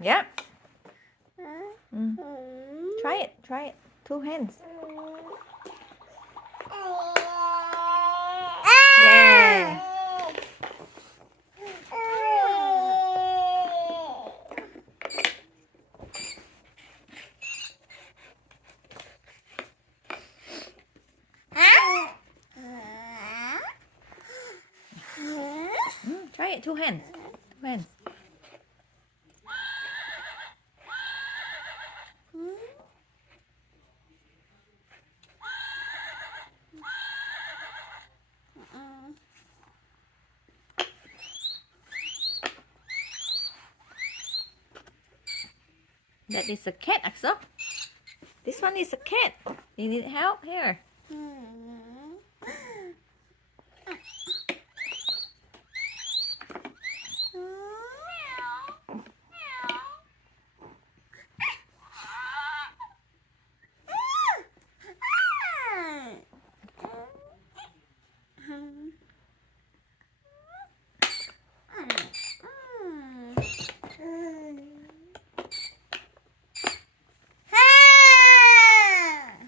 Yeah. Try it. 2 hands. Yeah. Try it. 2 hands. 2 hands. That is a cat, Axel. This one is a cat. You need help? Here.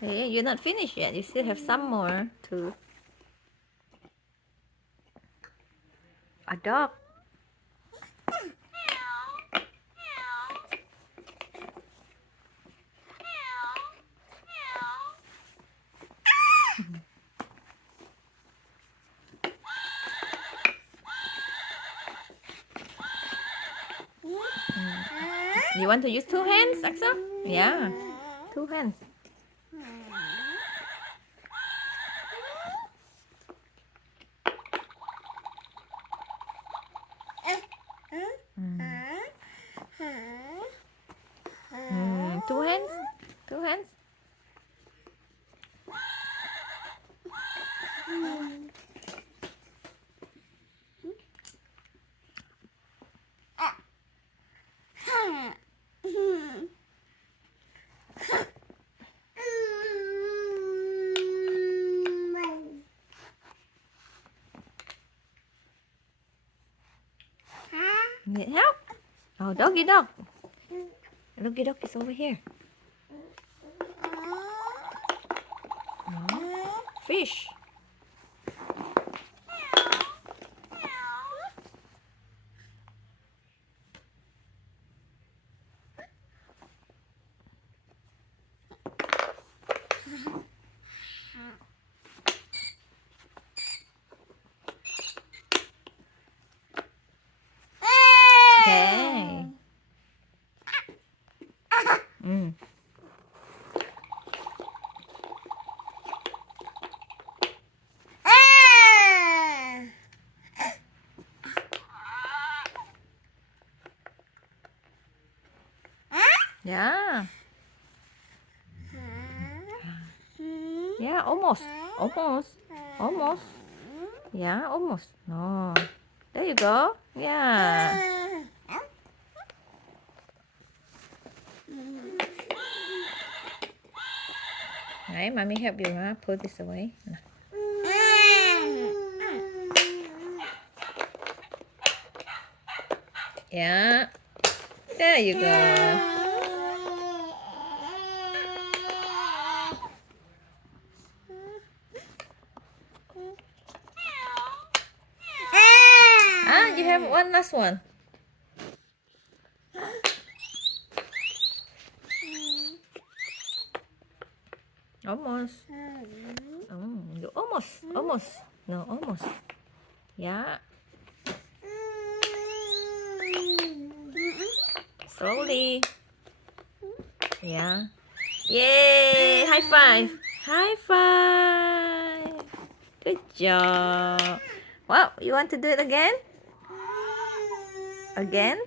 Hey, you're not finished yet. You still have some more to. A dog. You want to use 2 hands, Axel? Yeah, 2 hands. Two hands. 2 hands. Need help? Oh, doggy dog. Doggy dog is over here. Oh, fish. Okay. Yeah. Yeah, almost. Almost. Yeah, almost. No. There you go. Yeah. Đấy, mommy help you, huh? Put this away. Yeah. There you go. You have one last one. Almost. You almost. No, almost. Yeah. Slowly. Yeah. Yay! High five. High five. Good job. Well, you want to do it again? Again?